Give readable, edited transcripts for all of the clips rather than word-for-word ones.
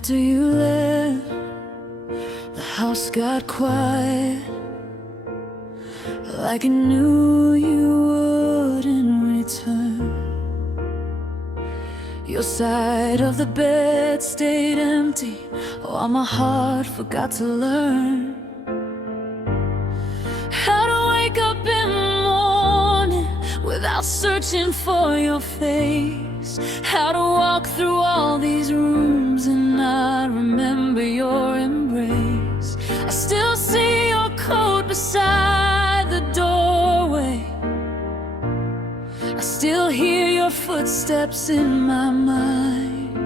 After you left, the house got quiet, like it knew you wouldn't return. Your side of the bed stayed empty, while my heart forgot to learn how to wake up in the morning without searching for your face. How to walk through all these rooms and not remember your embrace. I still see your coat beside the doorway. I still hear your footsteps in my mind.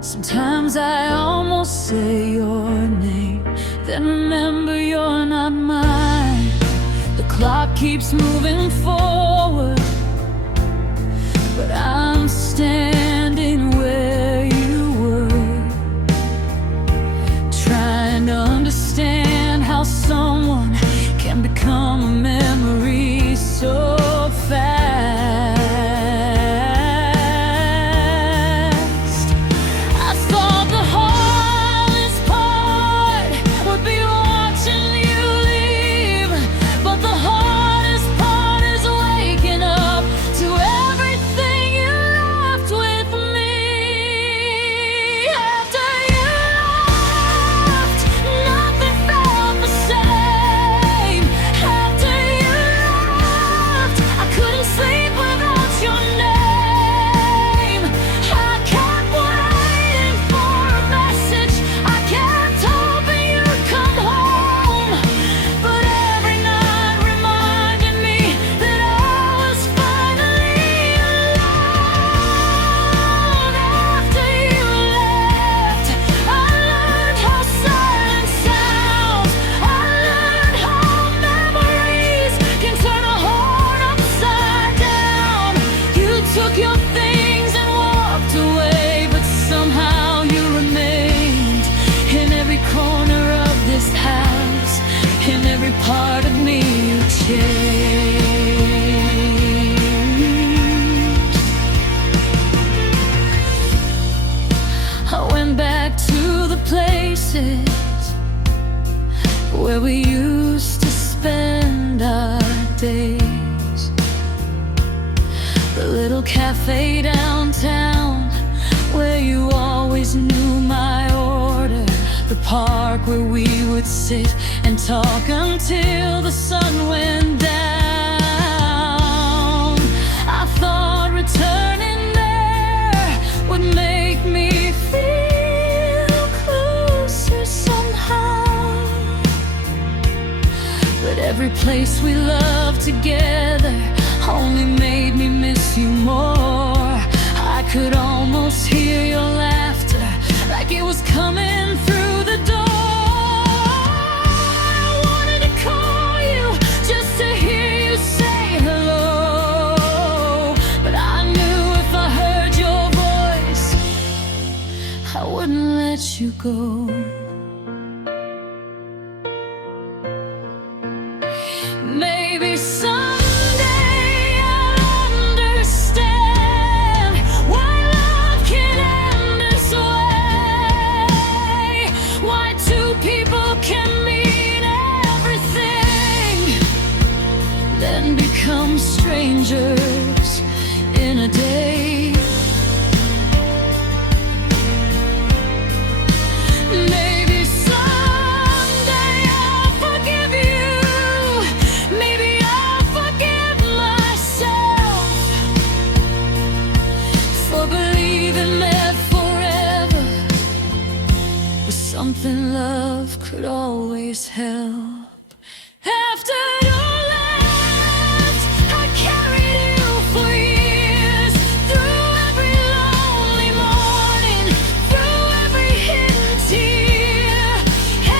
Sometimes I almost say your name, then remember you're not mine. The clock keeps moving forward, but I'm standing where you were, trying to understand how someone can become a memory so fast. I thought the hardest part would be watching you leave, but the hardest part is waking up to everything you left with me. After you left, nothing felt the same. After you left, I couldn't sleep without your name. I kept waiting for a message, I kept hoping you'd come home, but every night reminded me that I was finally alone. After you left, I learned how silence sounds. I learned how memories can turn a heart upside down. You took your things and walked away, but somehow you remained in every corner of this house. In every part of me you changed. I went back to the places where we used to spend our days. The little cafe downtown where you always knew my order. The park where we would sit and talk until the sun went down. I thought returning there would make me feel closer somehow, but every place we loved together only made me miss you more. I could almost hear your laughter, like it was coming through the door. I wanted to call you just to hear you say hello, but I knew if I heard your voice, I wouldn't let you go. Maybe someday I'll understand why love can end this way, why two people can mean everything, then become strangers in a day. Maybe someday I'll forgive you. Maybe I'll forgive myself for believing that forever was something love could always help. After you left, I carried you for years, through every lonely morning, through every hidden tear.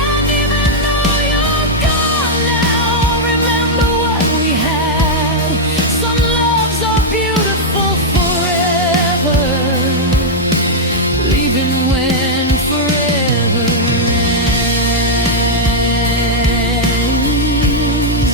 And even though you're gone now, I remember what we had. Some loves are beautiful forever, leaving when forever ends.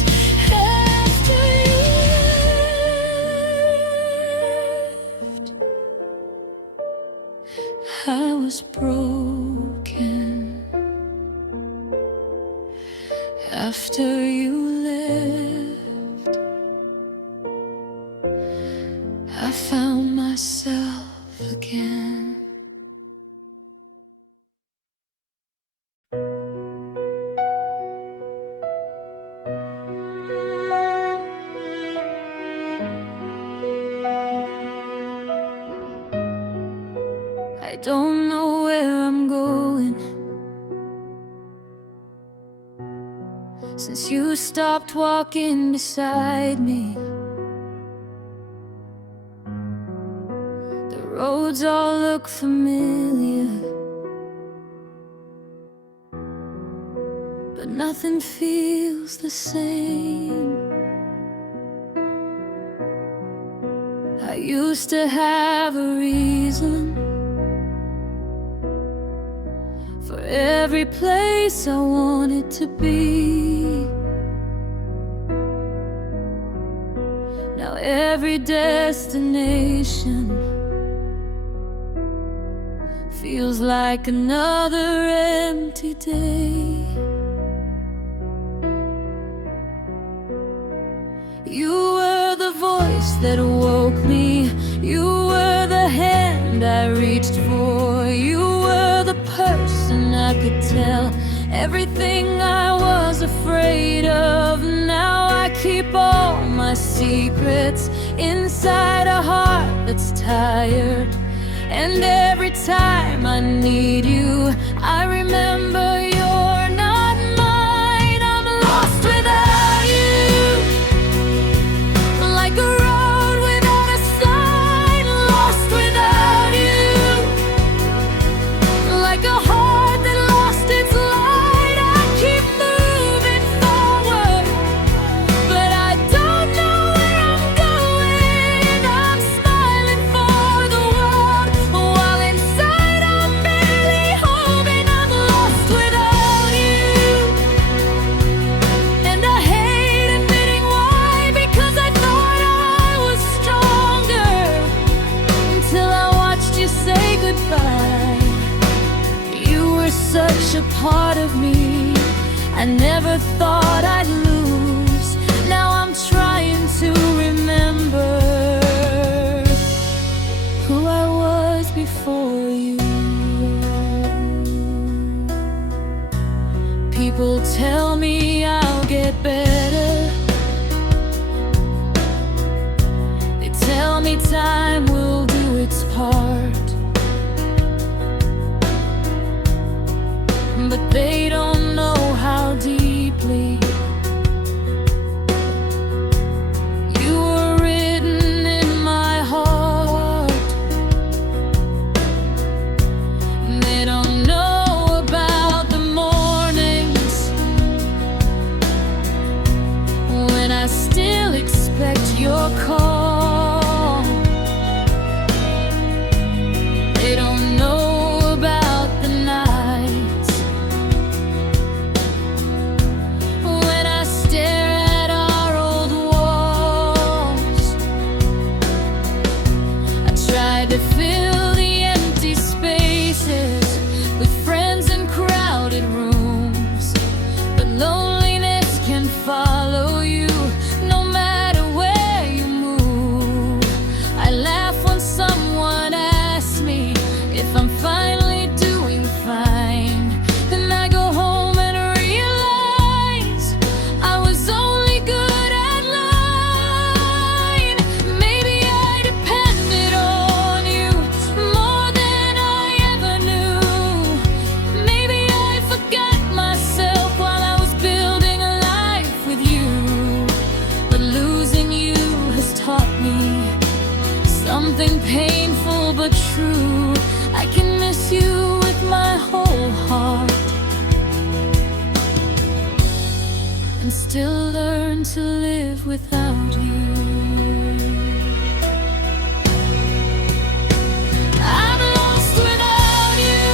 after you left, I found myself again. I don't know where I'm going since you stopped walking beside me. The roads all look familiar, but nothing feels the same. I used to have a reason for every place I wanted to be. Now every destination feels like another empty day. You were the voice that woke me. You were the hand I reached for. You were the person I could tell everything I was afraid of. Now I keep all my secrets inside a heart that's tired. And every time I need you, I remember you're not mine. I'm lost without you, like a road without a sign. Lost without you, like a heart that lost its light. I keep moving forward, but I don't know where I'm going. I'm smiling for the world, while inside I'm barely hoping. I'm lost without you, and I hate admitting why, because I thought I was stronger until I watched you say goodbye. You were such a part of me I never thought I'd lose. Now I'm trying to remember who I was before you. People tell me I'll get better. They tell me time will do its part, but they don't know how deeply you were written in my heart. They don't know about the mornings when I still expect your call. They don't know about the nights when I stare at our old walls. I tried to fill the empty spaces with friends in crowded rooms, but loneliness can follow you no matter where you move. I laugh when someone asks me if I'm finally doing fine, and I go home and realize I was only good at lying. Maybe I depended on you more than I ever knew. Maybe I forgot myself while I was building a life with you. But losing you has taught me something painful but true. I can miss you with my whole heart and still learn to live without you. I'm lost without you,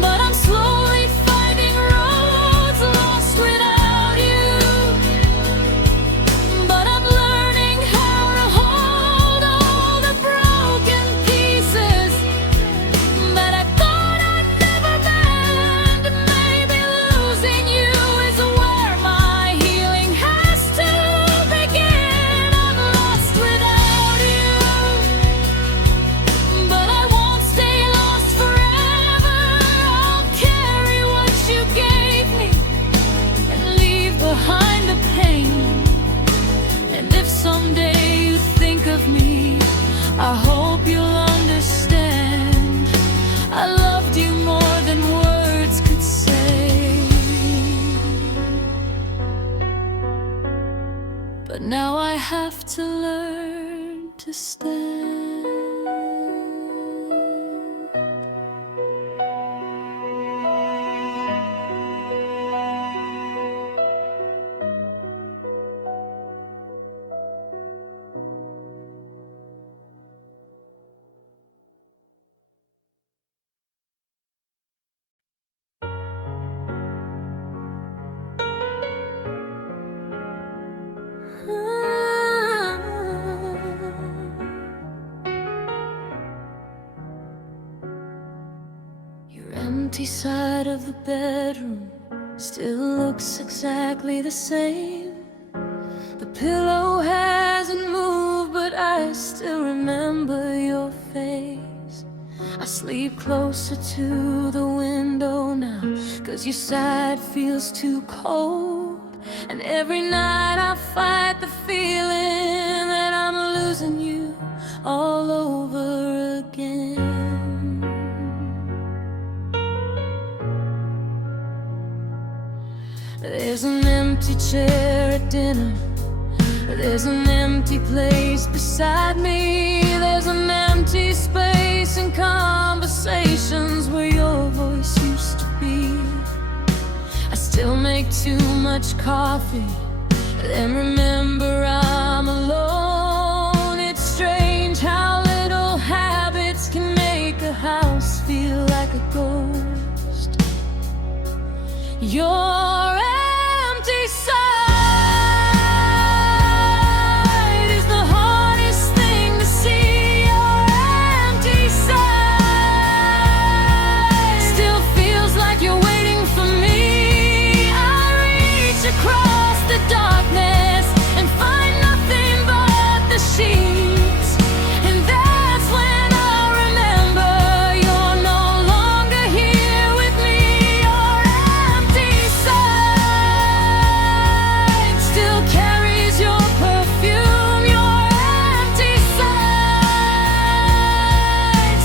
but I'm slowly finding roads. Lost without you, but I'm learning how to hold all the broken pieces that I thought I'd never mend. Maybe losing you have to learn to stand. Empty side of the bedroom still looks exactly the same. The pillow hasn't moved, but I still remember your face. I sleep closer to the window now, 'cause your side feels too cold. And every night I fight the feeling that I'm losing you all over again. There's an empty chair at dinner, there's an empty place beside me, there's an empty space in conversations where your voice used to be. I still make too much coffee, then remember I'm alone. It's strange how little habits can make a house feel like a ghost. Your empty side is the hardest thing to see. Your empty side still feels like you're waiting for me. I reach across the darkness and find nothing but the sheets. And that's when I remember you're no longer here with me. Your empty side still carries your perfume. Your empty side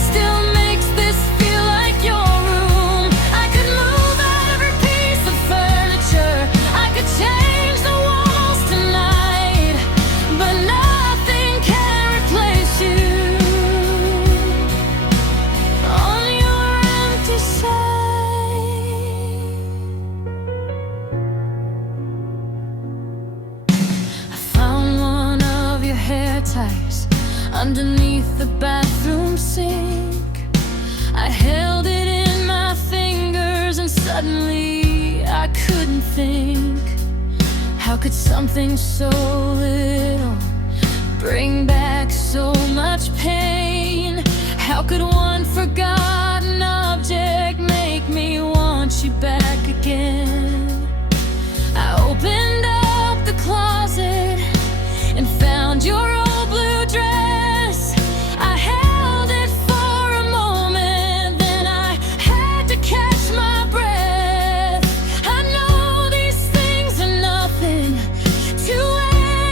still makes this feel like your room. I could move out every piece of furniture, I could change the walls tonight, but nothing can replace you on your empty side. I found one of your hair ties underneath the bathroom sink. I held it in my fingers and suddenly I couldn't think. How could something so little bring back so much pain? How could one forgotten object make me want you back again? I opened up the closet and found your old blue dress. I held it for a moment, then I had to catch my breath. I know these things are nothing to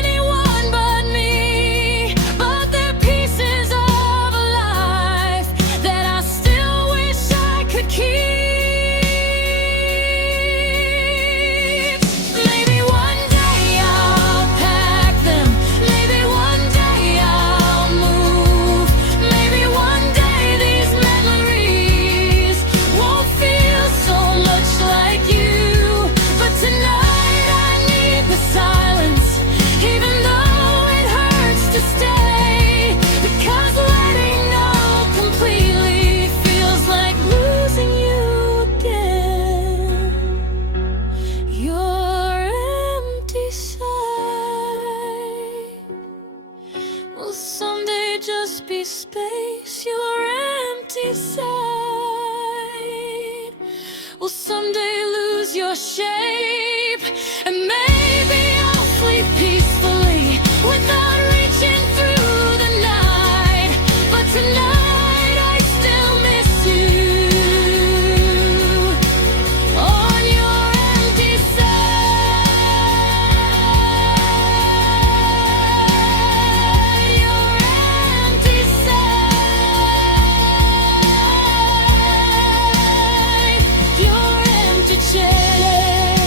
anyone but me, but they're pieces of a life that I still wish I could keep. Maybe one day I'll pack them, maybe one day I'll move, maybe one day these memories won't feel so much like you. But tonight I need the silence, even though it hurts to stay, because letting go completely feels like losing you again. Your empty side will someday just be space. Your empty side will someday lose your shape. And maybe I'll sleep peacefully without reaching through the night. But tonight I still miss you on your empty side. Your empty side. Your empty chair.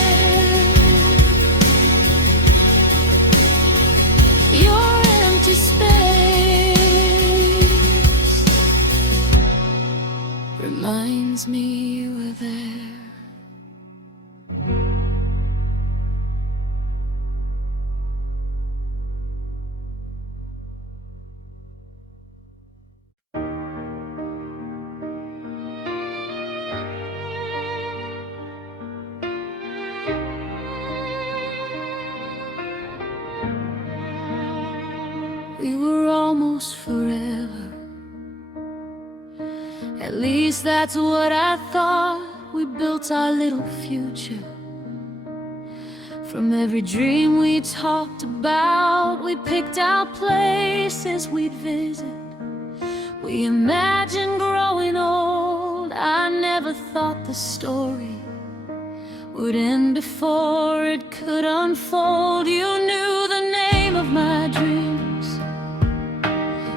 least that's what I thought. We built our little future from every dream we talked about. We picked out places we'd visit. We imagined growing old. I never thought the story would end before it could unfold. You knew the name of my dreams.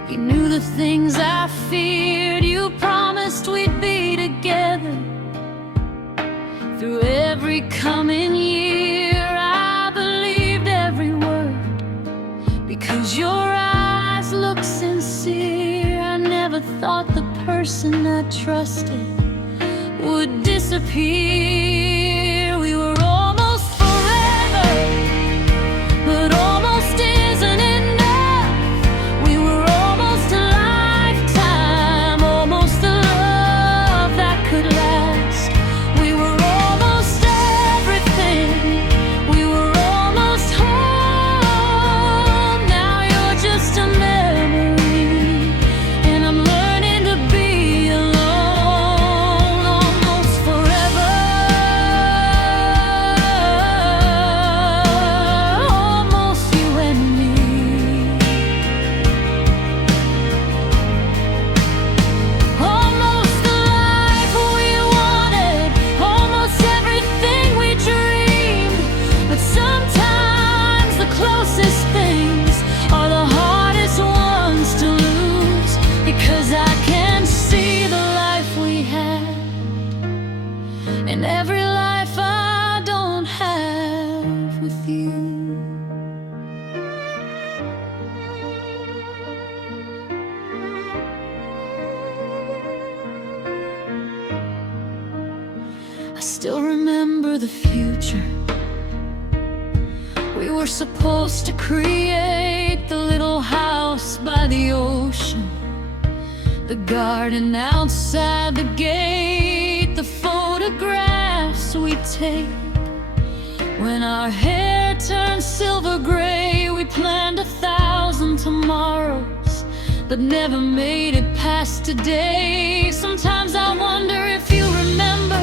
You knew the things I feared. You promised we'd be together through every coming year. I believed every word because your eyes look sincere. I never thought the person I trusted would disappear. We were almost forever, but almost isn't enough. We were almost a lifetime, almost a love that could last. We were almost everything. We were almost home. Now you're just a memory, and I'm learning to be alone. Almost forever, almost you and me. Almost the life we wanted, almost everything we dreamed. But sometimes the closest things are the hardest ones to lose, because I can see the life we had and every life I don't have with you. I still remember the future we were supposed to create. The little house by the ocean, the garden outside the gate, the photographs we take when our hair turned silver gray. We planned 1,000 tomorrows, but never made it past today. Sometimes I wonder if you remember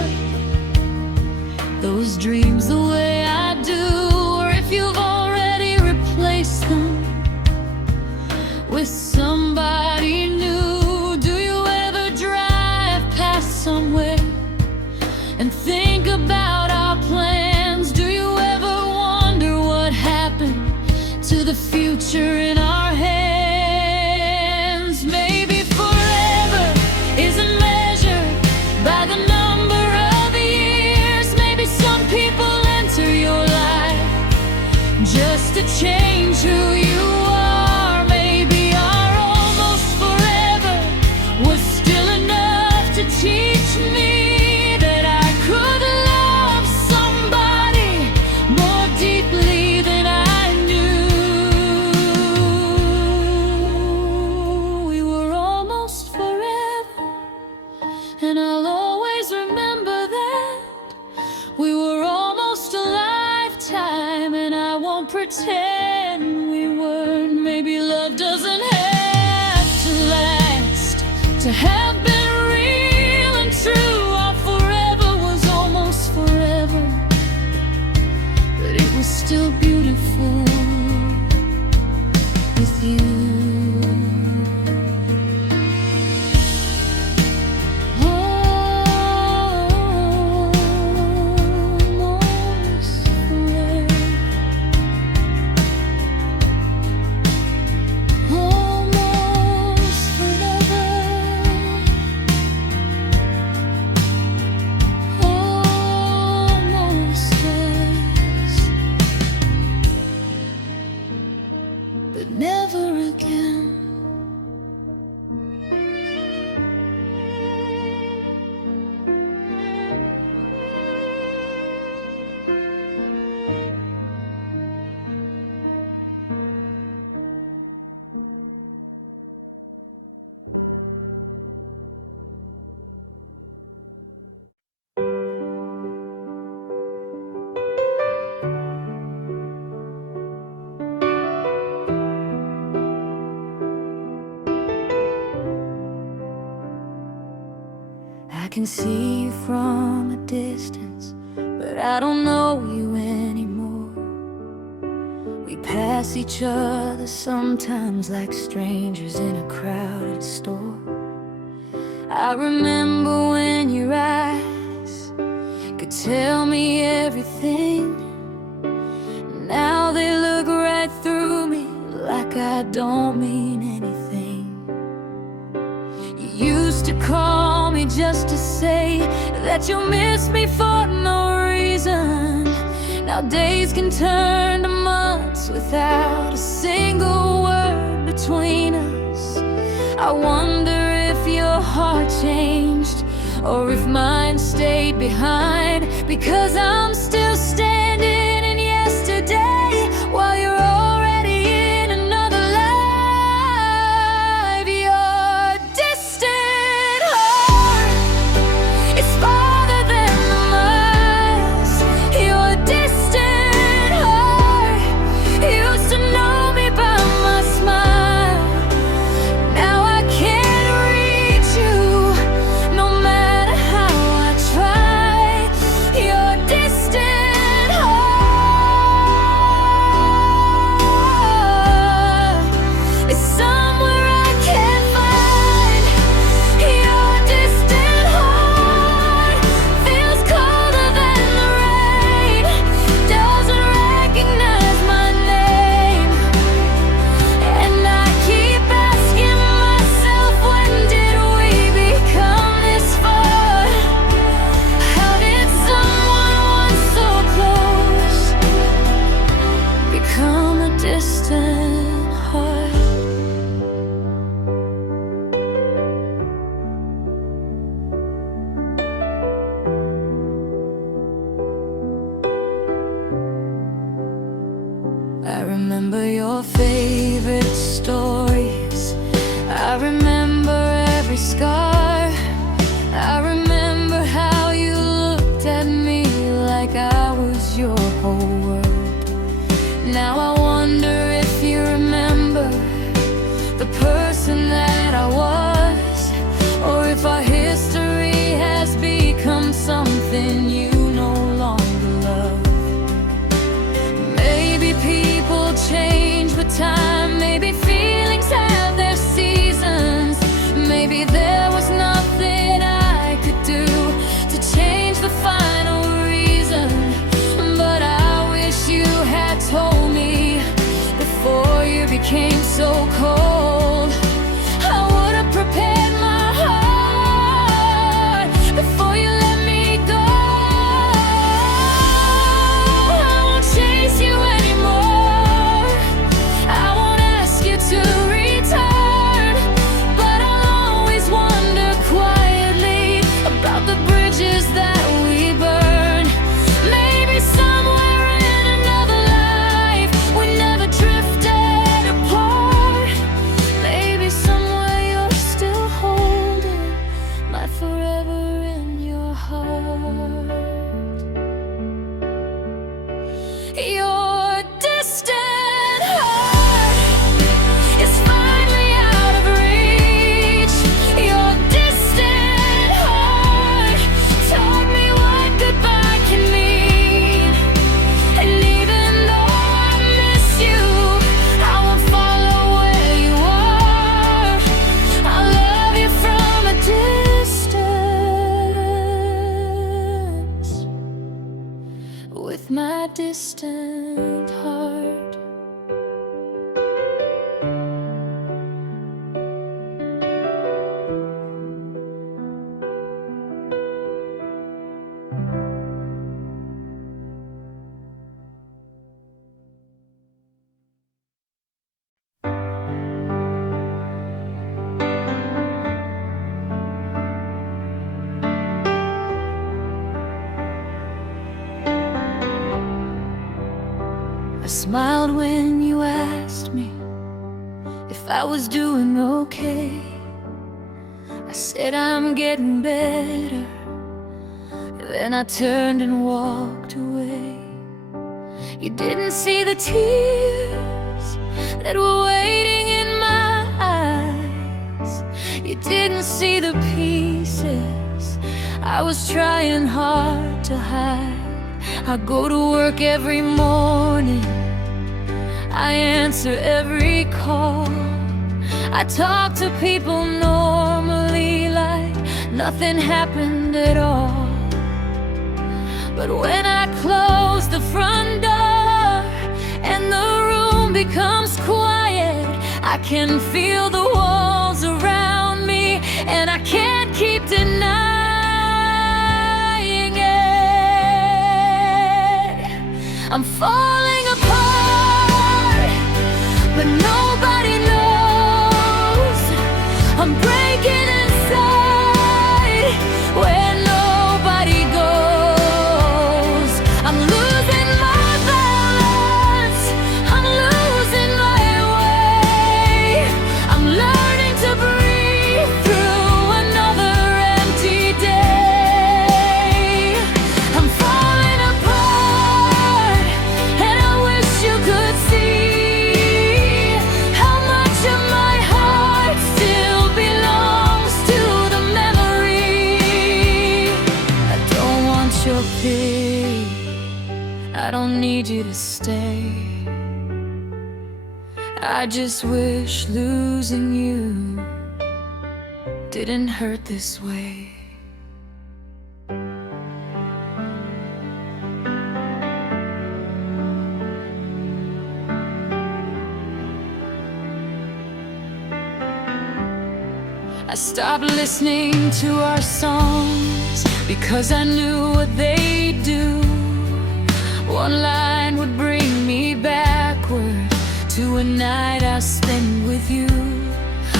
those dreams the way I do, or if you've already replaced them with somebody new. Do you ever drive past somewhere and think about our plans? Do you ever wonder what happened to the future in our hands? Maybe forever isn't measured by the number of years. Maybe some people enter your life just to change who you are. Maybe our almost forever was still enough to teach me that I could love somebody more deeply than I knew. We were almost forever, and I'll always remember that. We were almost a lifetime, and I won't pretend we weren't. Maybe love doesn't have to last to have been real and true. Our forever was almost forever, but it was still beautiful with you. Almost forever. Almost forever. can see you from a distance, but I don't know you anymore. We pass each other sometimes like strangers in a crowded store. I remember when your eyes could tell me everything. Now they look right through me like I don't mean anything. You used to call me just to say that you miss me for no reason. Now days can turn to months without a single word between us. I wonder if your heart changed or if mine stayed behind, because I'm still standing in yesterday while you're already in another life. Your distant heart is farther than the miles. Your distant heart used to know me by my smile. Now I can't reach you no matter how I try. Your distant heart is somewhere I can't find. Your distant heart feels colder than the rain, doesn't recognize my name. And I keep asking myself, when did we become this far? How did someone once so close become a distant heart? I remember your favorite stories. I remember every scar. I remember how you looked at me like I was your whole world. Now I wonder if you remember the person that I was, or if our history has become something you no longer love. Maybe people change with time, maybe feelings have their seasons. Maybe there was nothing I could do to change the final reason. But I wish you had told me before you became so cold. I would have prepared my heart before you let me go. I won't chase you anymore. I won't ask you to return. But I'll always wonder quietly about the bridges that we burn. Maybe somewhere in another life we never drifted apart. Maybe somewhere you're still holding my forever in your heart. Your distant heart is finally out of reach. Your distant heart taught me what goodbye can mean. And even though I miss you, I won't follow where you are. I love you from a distance with my distant heart. I smiled when you asked me if I was doing okay. I said I'm getting better. Then I turned and walked away. You didn't see the tears that were waiting in my eyes. You didn't see the pieces I was trying hard to hide. I go to work every morning, I answer every call, I talk to people normally like nothing happened at all. But when I close the front door and the room becomes quiet, I can feel the walls around me, and I can't keep denying it. I'm falling apart, but nobody knows. I'm breaking inside where nobody goes. I'm losing my balance, I'm losing my way. I'm learning to breathe through another empty day. I'm falling apart, and I wish you could see how much of my heart still belongs to the memory. I don't want your pity, I don't need you to stay. I just wish losing you didn't hurt this way. I stopped listening to our songs because I knew what they'd do. One line would bring me backward to a night I spent with you.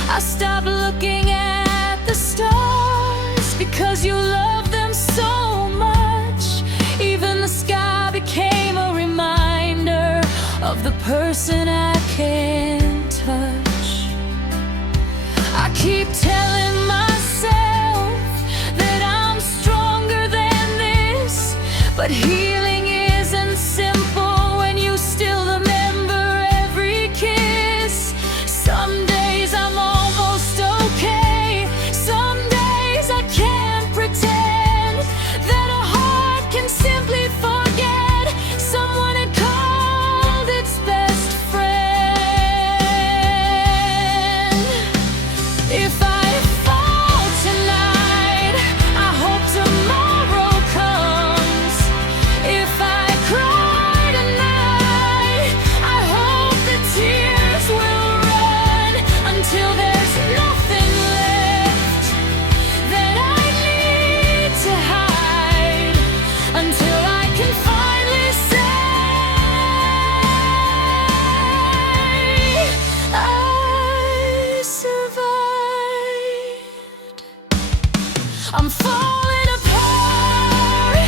I stopped looking at the stars because you love them so much. Even the sky became a reminder of the person I can't touch. I keep telling myself that I'm stronger than this, but healing isn't simple when you still remember every kiss. Some days I'm almost okay, some days I can't pretend that a heart can simply forget someone it called its best friend. If I fall tonight, I hope tomorrow comes. If I cry tonight, I hope the tears will run until there's nothing left that I need to hide, until I can finally say I survived. I'm falling apart,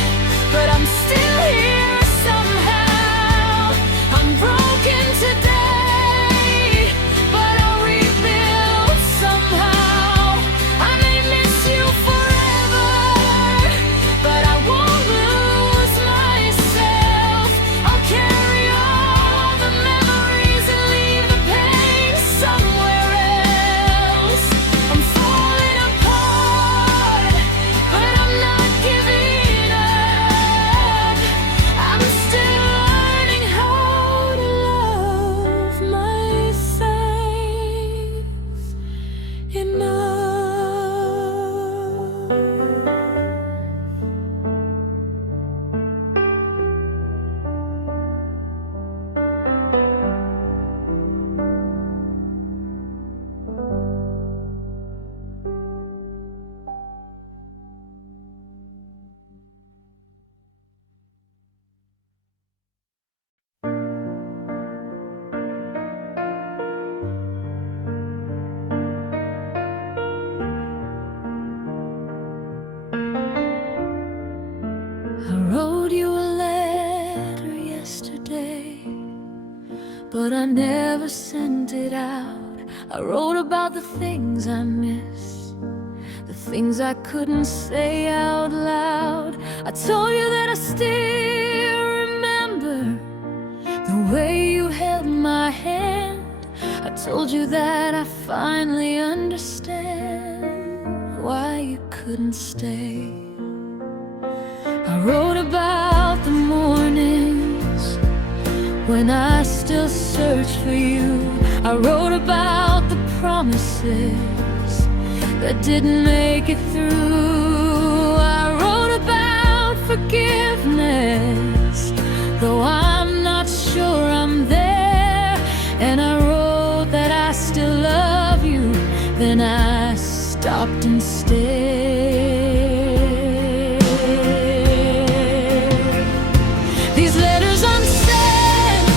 but I'm still here somehow. I'm broken today, but I'll rebuild somehow. I may miss you forever, but I won't lose myself. I'll carry all the memories and leave the pain somewhere else. I'm falling apart, but I'm not giving up. I'm still learning how to love myself enough. I wrote you a letter yesterday, but I never sent it out. I wrote about the things I miss, the things I couldn't say out loud. I told you that I still remember the way you held my hand. I told you that I finally understand why you couldn't stay. when I still search for you. I wrote about the promises that didn't make it through. I wrote about forgiveness, though I'm not sure I'm there. And I wrote that I still love you, then I stopped and stared. These letters unsent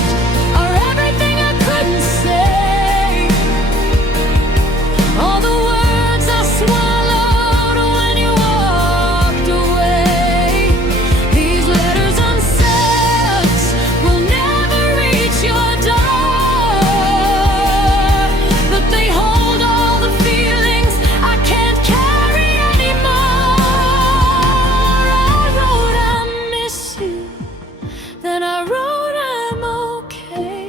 are everything I couldn't say. All the words I swallowed when you walked away. These letters unsent will never reach your door, but they hold all the feelings I can't carry anymore. I wrote I miss you, then I wrote I'm okay.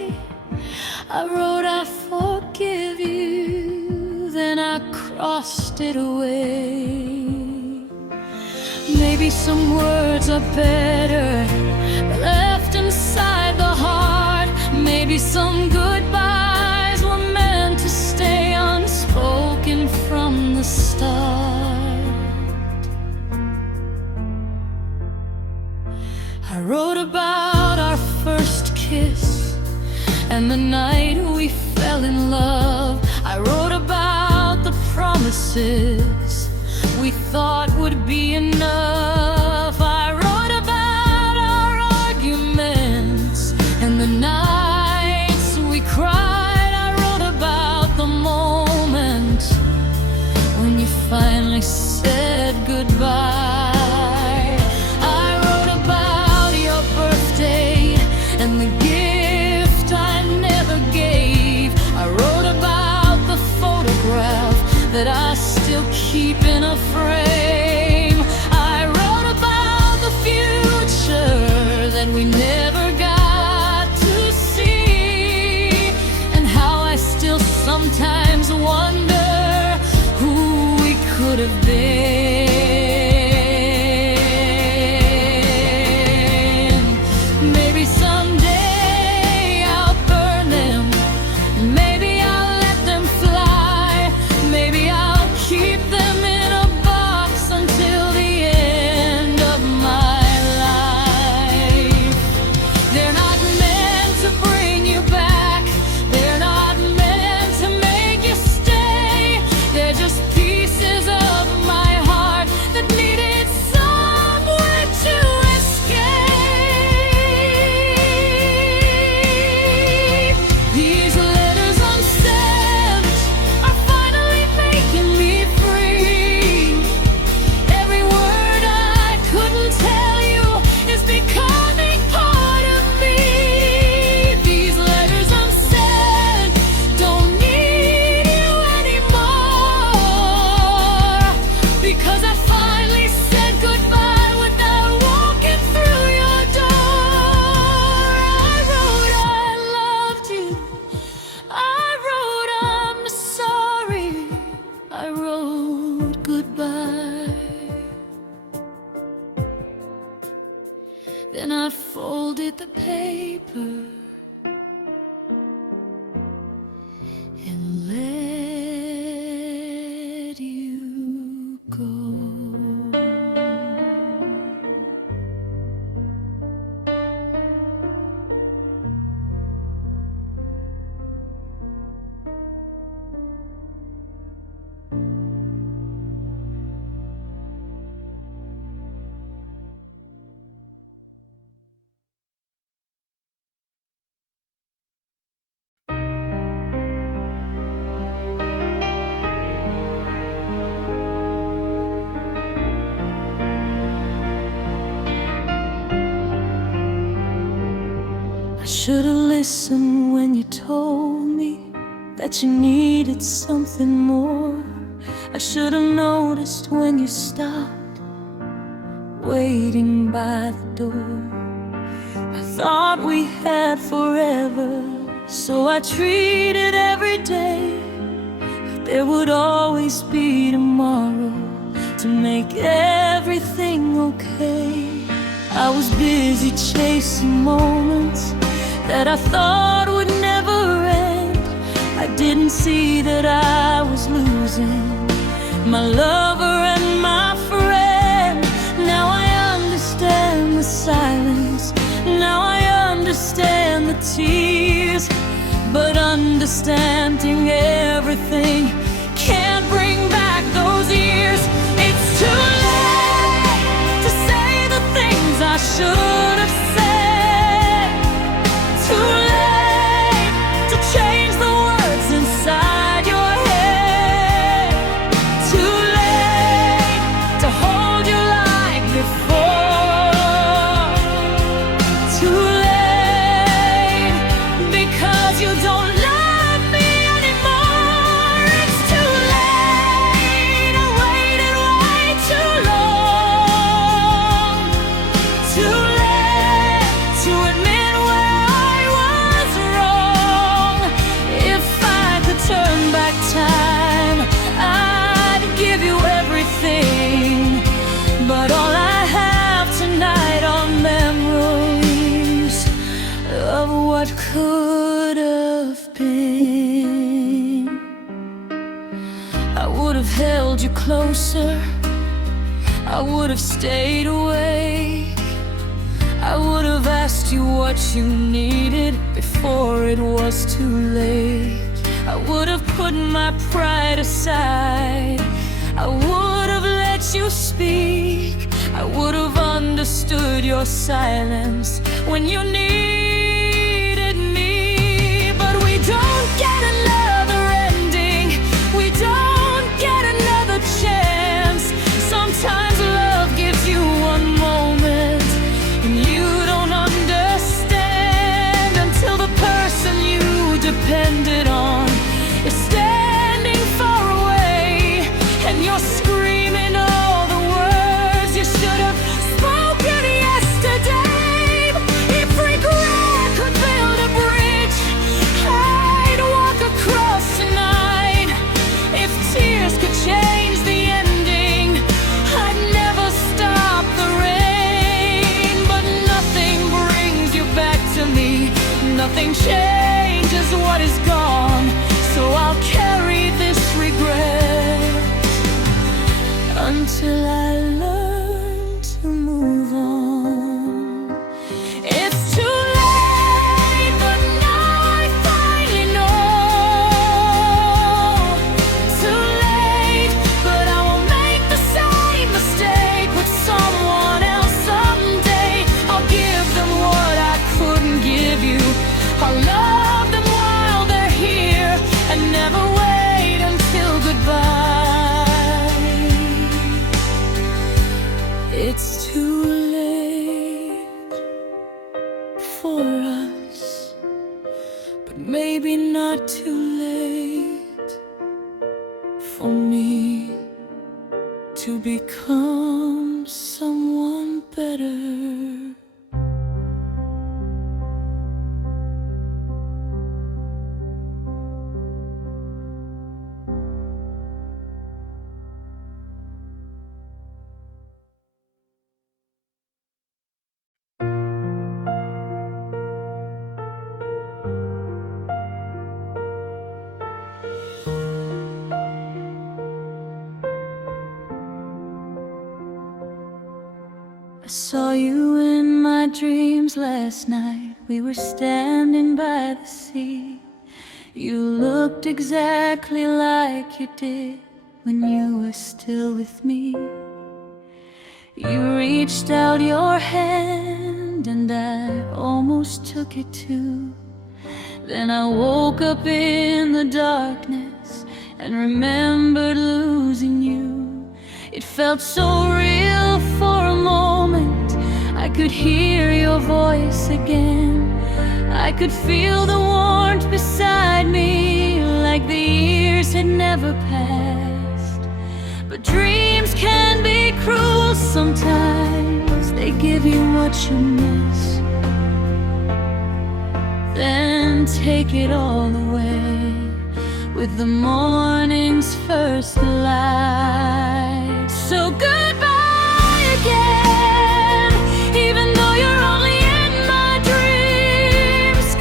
I wrote I forgive you, then I crossed it away. Maybe some words are better left inside the heart. Maybe some goodbyes were meant to stay unspoken from the start. I wrote about our first kiss and the night we fell in love. I wrote about the promises we thought would be enough. I wrote about our arguments and the nights we cried. I wrote about the moment when you finally said goodbye. I wrote about your birthday and the gift I never gave. I wrote about the photograph that I still keep in a frame. I wrote about the future that we never got to see, and how I still sometimes wonder who we could have been. Maybe someday I'll burn them, maybe I'll let them fly, maybe I'll keep them in a box until the end of my life. They're not meant to bring you back, they're not meant to make you stay. They're just pieces of my heart that needed somewhere to escape. These letters unsent are finally making me free. Every word I couldn't tell you is becoming part of me. These letters unsent don't need you anymore, because I finally said goodbye without walking through your door. I wrote I loved you, I wrote I'm sorry, I wrote goodbye. Then I folded the paper and let you go. I should've listened when you told me that you needed something more. I should've noticed when you stopped waiting by the door. I thought we had forever, so I treated every day like there would always be tomorrow to make everything okay. I was busy chasing moments that I thought would never end. I didn't see that I was losing my lover and my friend. Now I understand the silence, now I understand the tears, but understanding everything can't bring back those years. It's too late to say the things I should have said. Too late to change the words inside your head. Too late to hold you like before. Too late because you don't love me anymore. It's too late. I waited way too long. Too late to admit where I was wrong. If I could turn back time, I'd give you everything. But all I have tonight are memories of what could have been. I would have held you closer, I would have stayed awake, I would have asked you what you needed before it was too late. I would have put my pride aside, I would have let you speak, I would have understood your silence when you needed me. But we don't get another ending, we don't get another chance. Sometimes love gives you one moment and you don't understand until the person you depended on is standing far away and you're screaming all the words you should have spoken yesterday. If regret could build a bridge, I'd walk across tonight. If tears could change the ending, I'd never stop the rain. But nothing brings you back to me, nothing changes what is gone. So I'll carry this regret until I learn to move on. It's too late, but now I finally know. Too late, but I will make the same mistake with someone else someday. I'll give them what I couldn't give you, I'll love them while they're here and never wait until goodbye. It's too late for us, but maybe not too late for me to become someone better. I saw you in my dreams last night. We were standing by the sea. You looked exactly like you did when you were still with me. You reached out your hand and I almost took it too. Then I woke up in the darkness and remembered losing you. It felt so real for a moment. I could hear your voice again. I could feel the warmth beside me, like the years had never passed. But dreams can be cruel sometimes. They give you what you miss, then take it all away with the morning's first light. So goodbye again, even though you're only in my dreams.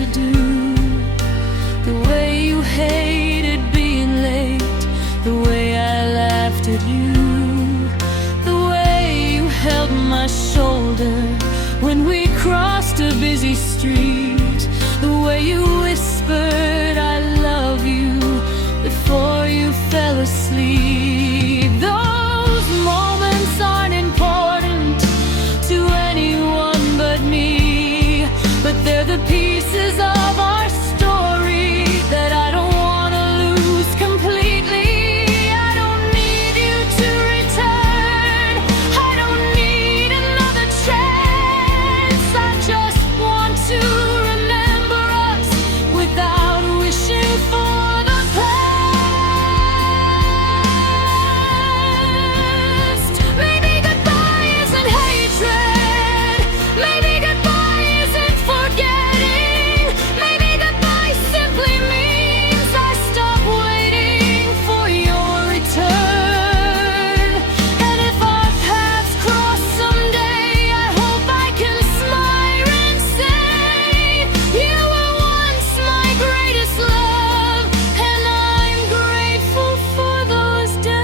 to do. The way you hated being late, the way I laughed at you, the way you held my shoulder when we crossed a busy street, the way you whispered I love you before you fell asleep. Those moments aren't important to anyone but me, but they're the pieces of our story that I don't want to lose completely. I don't need you to return, I don't need another chance. I just want to remember us without wishing for the past. Maybe goodbye isn't hatred, maybe goodbye isn't forgetting, maybe goodbye simply means I stop waiting for your return. And if our paths cross someday, I hope I can smile and say you were once my greatest love, and I'm grateful for those days.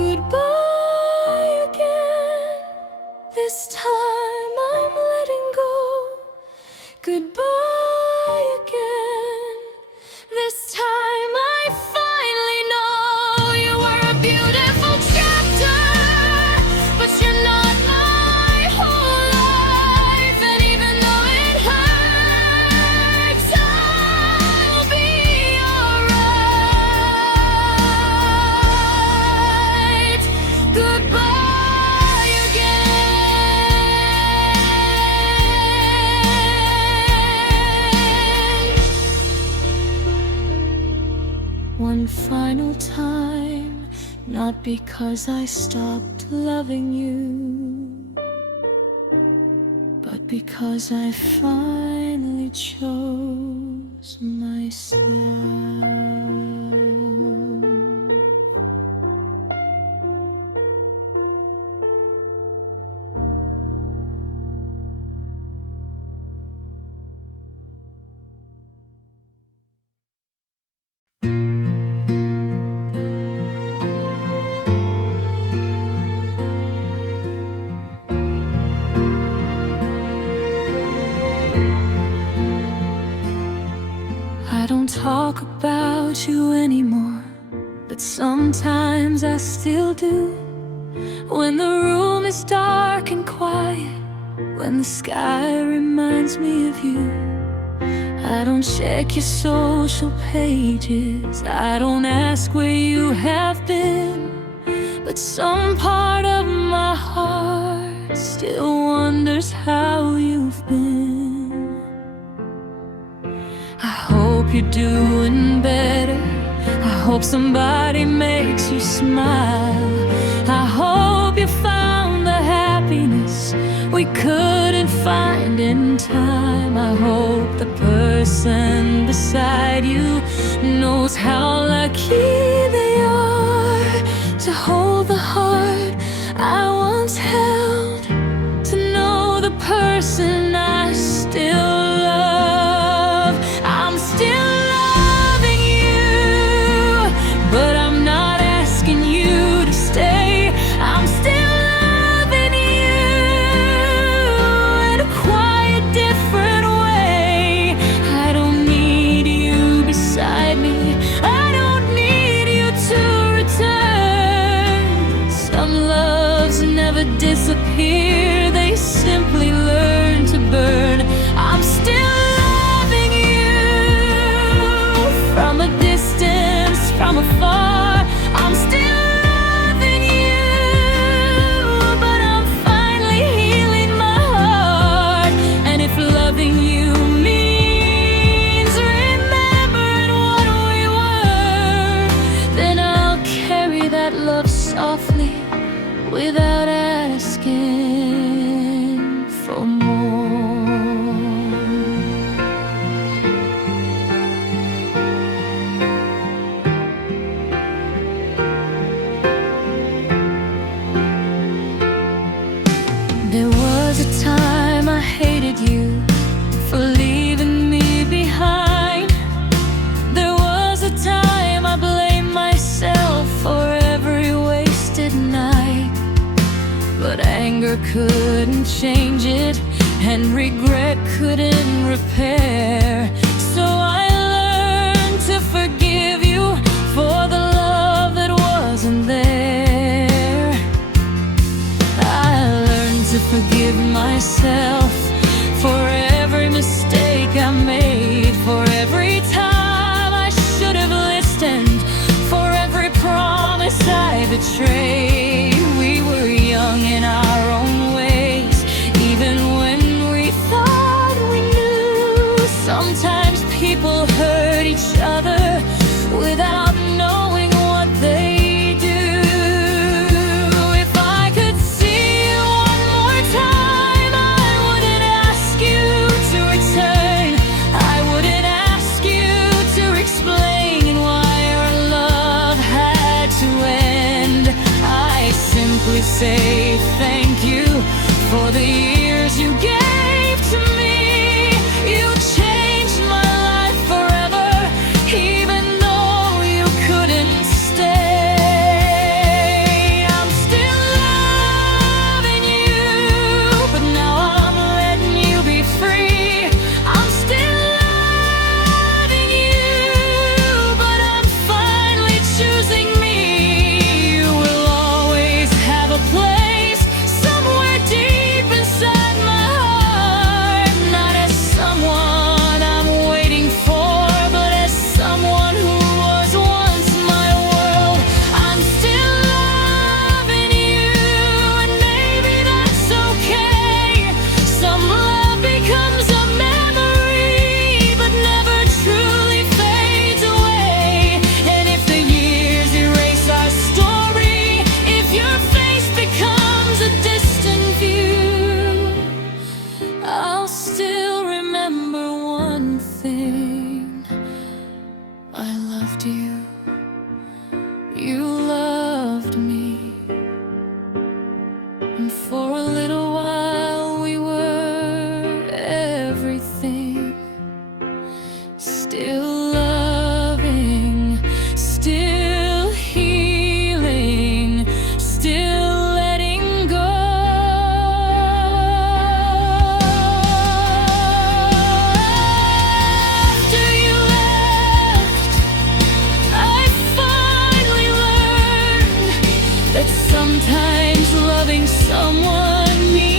Goodbye again, this time I'm letting go. Goodbye again, this time I finally know you were a beautiful chapter, but you're not my whole life. And even though it hurts, I'll be alright. Goodbye again. One final time, not because I stopped loving you, but because I finally chose myself. I don't talk about you anymore, but sometimes I still do. When the room is dark and quiet, when the sky reminds me of you, I don't check your social pages, I don't ask where you have been, but some part of my heart still wonders how you've been. I hope you're doing better, I hope somebody makes you smile, I hope you found the happiness we couldn't find in time. I hope the person beside you knows how lucky they are to hold the heart I once held, to know the person I still love. I'm still loving you, but I'm not asking you to stay. I'm still loving you in a quiet, different way. I don't need you beside me, I don't need you to return. Some loves never disappear, they simply learn to burn. I'm change it, and regret couldn't repair. So I learned to forgive you for the love that wasn't there. I learned to forgive myself for every mistake I made, for every time I should have listened, for every promise I betrayed. We were young in our own ways, even when we thought we knew. Sometimes people hurt each other without knowing what they do. If I could see you one more time, I wouldn't ask you to return. I wouldn't ask you to explain why our love had to end. I simply say thank you for the years you gave to me. You changed my life forever, even though you couldn't stay. I'm still loving you, but now I'm letting you be free. I'm still loving you, but I'm finally choosing me. You will always have a place somewhere deep inside my heart, not as someone I'm waiting for, but as someone who was once my world. I'm still loving you, and maybe that's okay. Some love becomes a memory, but never truly fades away. And if the years erase our story, if your face becomes a distant view, I'll still remember one thing. I loved you, you loved me, and for a little while we were everything. Still loving, still healing, still letting go. After you left, I finally learned that sometimes loving someone means